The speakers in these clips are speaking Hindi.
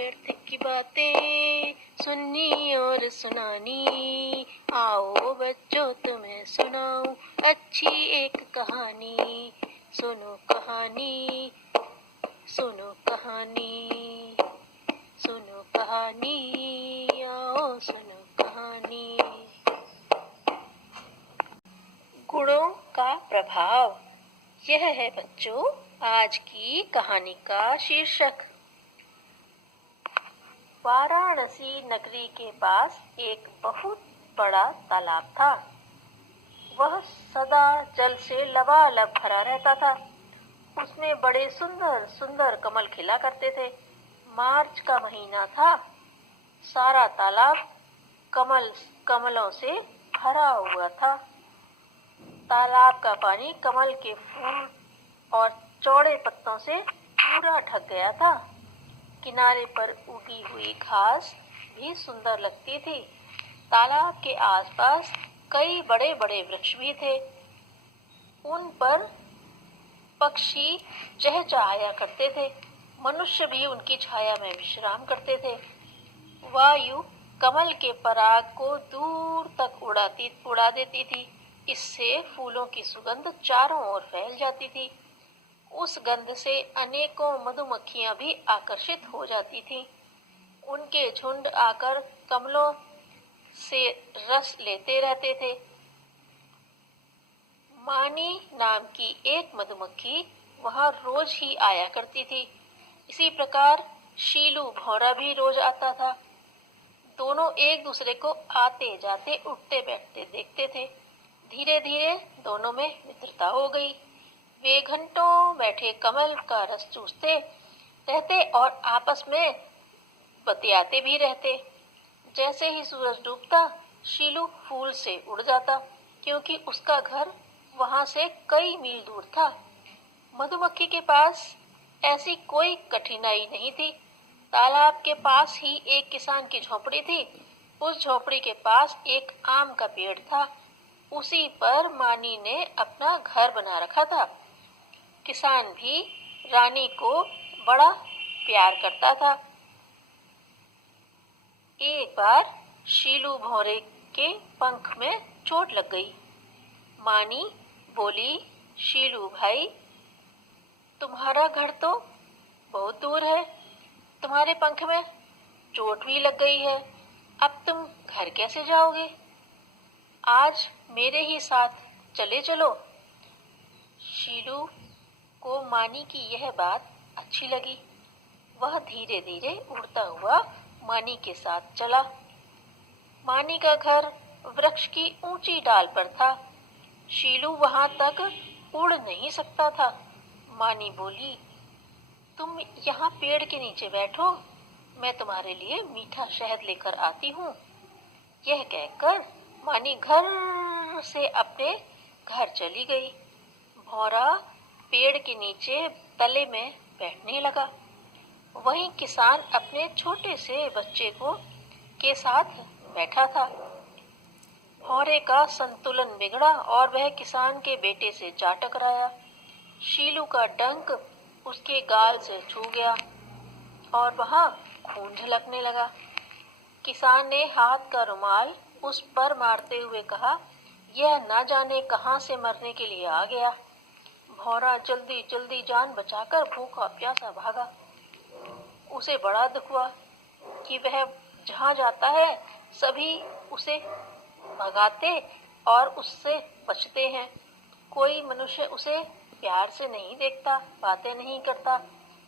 व्यर्थ की बातें सुननी और सुनानी। आओ बच्चों तुम्हें सुनाऊं अच्छी एक कहानी। सुनो कहानी, सुनो कहानी, सुनो कहानी, आओ सुनो कहानी। गुणों का प्रभाव, यह है बच्चों आज की कहानी का शीर्षक। वाराणसी नगरी के पास एक बहुत बड़ा तालाब था। वह सदा जल से लबालब भरा रहता था। उसमें बड़े सुंदर सुंदर कमल खिला करते थे। मार्च का महीना था। सारा तालाब कमलों से भरा हुआ था। तालाब का पानी कमल के फूल और चौड़े पत्तों से पूरा ढक गया था। किनारे पर उगी हुई घास भी सुंदर लगती थी। तालाब के आसपास कई बड़े बड़े वृक्ष भी थे। उन पर पक्षी चहचहाया करते थे। मनुष्य भी उनकी छाया में विश्राम करते थे। वायु कमल के पराग को दूर तक उड़ा देती थी। इससे फूलों की सुगंध चारों ओर फैल जाती थी। उस गंध से अनेकों मधुमक्खियां भी आकर्षित हो जाती थीं। उनके झुंड आकर कमलों से रस लेते रहते थे। मानी नाम की एक मधुमक्खी वहां रोज ही आया करती थी। इसी प्रकार शीलू भौरा भी रोज आता था। दोनों एक दूसरे को आते जाते उठते बैठते देखते थे। धीरे धीरे दोनों में मित्रता हो गई। वे घंटों बैठे कमल का रस चूसते रहते और आपस में बतियाते भी रहते। जैसे ही सूरज डूबता शीलू फूल से उड़ जाता, क्योंकि उसका घर वहां से कई मील दूर था। मधुमक्खी के पास ऐसी कोई कठिनाई नहीं थी। तालाब के पास ही एक किसान की झोपड़ी थी। उस झोपड़ी के पास एक आम का पेड़ था। उसी पर मानी ने अपना घर बना रखा था। किसान भी रानी को बड़ा प्यार करता था। एक बार शीलू भौरे के पंख में चोट लग गई। मानी बोली, शीलू भाई, तुम्हारा घर तो बहुत दूर है। तुम्हारे पंख में चोट भी लग गई है। अब तुम घर कैसे जाओगे? आज मेरे ही साथ चले चलो। शीलू को मानी की यह बात अच्छी लगी। वह धीरे धीरे उड़ता हुआ मानी के साथ चला। मानी का घर वृक्ष की ऊंची डाल पर था। शीलू वहां तक उड़ नहीं सकता था। मानी बोली, तुम यहाँ पेड़ के नीचे बैठो, मैं तुम्हारे लिए मीठा शहद लेकर आती हूँ। यह कहकर मानी घर से अपने घर चली गई। भौरा पेड़ के नीचे तले में बैठने लगा। वहीं किसान अपने छोटे से बच्चे के साथ बैठा था। भौरे का संतुलन बिगड़ा और वह किसान के बेटे से जा टकराया। शीलू का डंक उसके गाल से छू गया और वहां खून झलकने लगा। किसान ने हाथ का रुमाल उस पर मारते हुए कहा, यह न जाने कहां से मरने के लिए आ गया। भौरा जल्दी जल्दी जान बचाकर भूखा प्यासा भागा। उसे बड़ा दुख हुआ कि वह जहां जाता है सभी उसे भगाते और उससे बचते हैं। कोई मनुष्य उसे प्यार से नहीं देखता, बातें नहीं करता।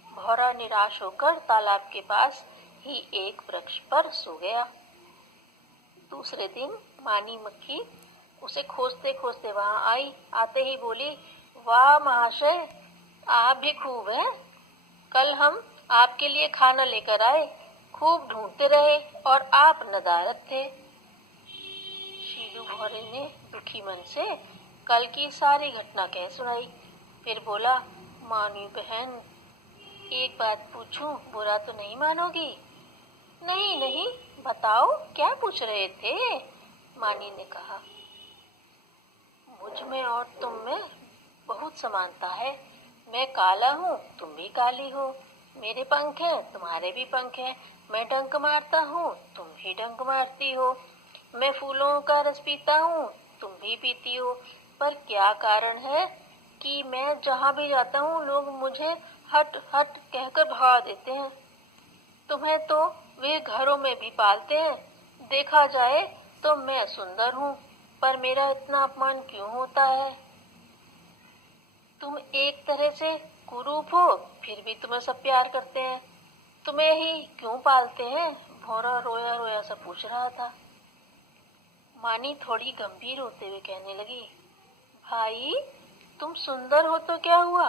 भौरा निराश होकर तालाब के पास ही एक वृक्ष पर सो गया। दूसरे दिन मानी मक्खी उसे खोजते खोजते वहां आई। आते ही बोली, वाह महाशय, आप भी खूब हैं। कल हम आपके लिए खाना लेकर आए, खूब ढूंढते रहे और आप नदारद थे। शीलू भौरे ने दुखी मन से कल की सारी घटना कह सुनाई। फिर बोला, मानी बहन, एक बात पूछूं, बुरा तो नहीं मानोगी? नहीं नहीं, बताओ क्या पूछ रहे थे? मानी ने कहा। मुझ में और तुम में बहुत समानता है। मैं काला हूँ, तुम भी काली हो। मेरे पंख हैं, तुम्हारे भी पंख हैं। मैं डंक मारता हूँ, तुम भी डंक मारती हो। मैं फूलों का रस पीता हूँ, तुम भी पीती हो। पर क्या कारण है कि मैं जहाँ भी जाता हूँ लोग मुझे हट हट कहकर भगा देते हैं? तुम्हें तो वे घरों में भी पालते हैं। देखा जाए तो मैं सुंदर हूँ, पर मेरा इतना अपमान क्यों होता है? तुम एक तरह से कुरूप हो, फिर भी तुम्हें सब प्यार करते हैं। तुम्हें ही क्यों पालते हैं? भौरा रोया रोया सा पूछ रहा था। मानी थोड़ी गंभीर होते हुए कहने लगी, भाई, तुम सुंदर हो तो क्या हुआ?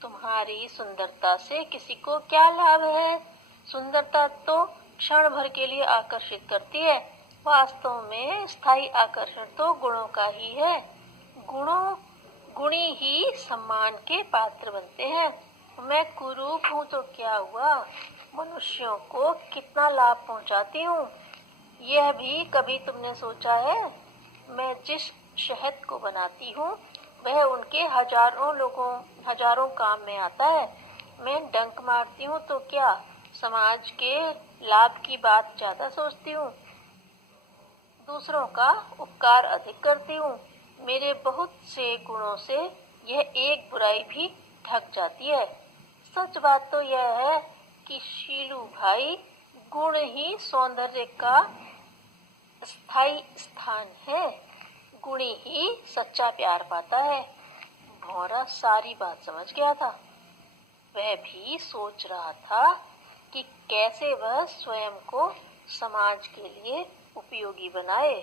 तुम्हारी सुंदरता से किसी को क्या लाभ है? सुंदरता तो क्षण भर के लिए आकर्षित करती है। वास्तव में स्थायी आकर्षण तो गुणों का ही है। गुणों गुणी ही सम्मान के पात्र बनते हैं। मैं कुरूप हूँ तो क्या हुआ? मनुष्यों को कितना लाभ पहुँचाती हूँ, यह भी कभी तुमने सोचा है? मैं जिस शहद को बनाती हूँ वह उनके हजारों काम में आता है। मैं डंक मारती हूँ तो क्या समाज के लाभ की बात ज्यादा सोचती हूँ? दूसरों का उपकार अधिक करती हूँ। मेरे बहुत से गुणों से यह एक बुराई भी ढक जाती है। सच बात तो यह है कि शीलू भाई, गुण ही सौंदर्य का स्थायी स्थान है। गुणी ही सच्चा प्यार पाता है। भौरा सारी बात समझ गया था। वह भी सोच रहा था कि कैसे वह स्वयं को समाज के लिए उपयोगी बनाए।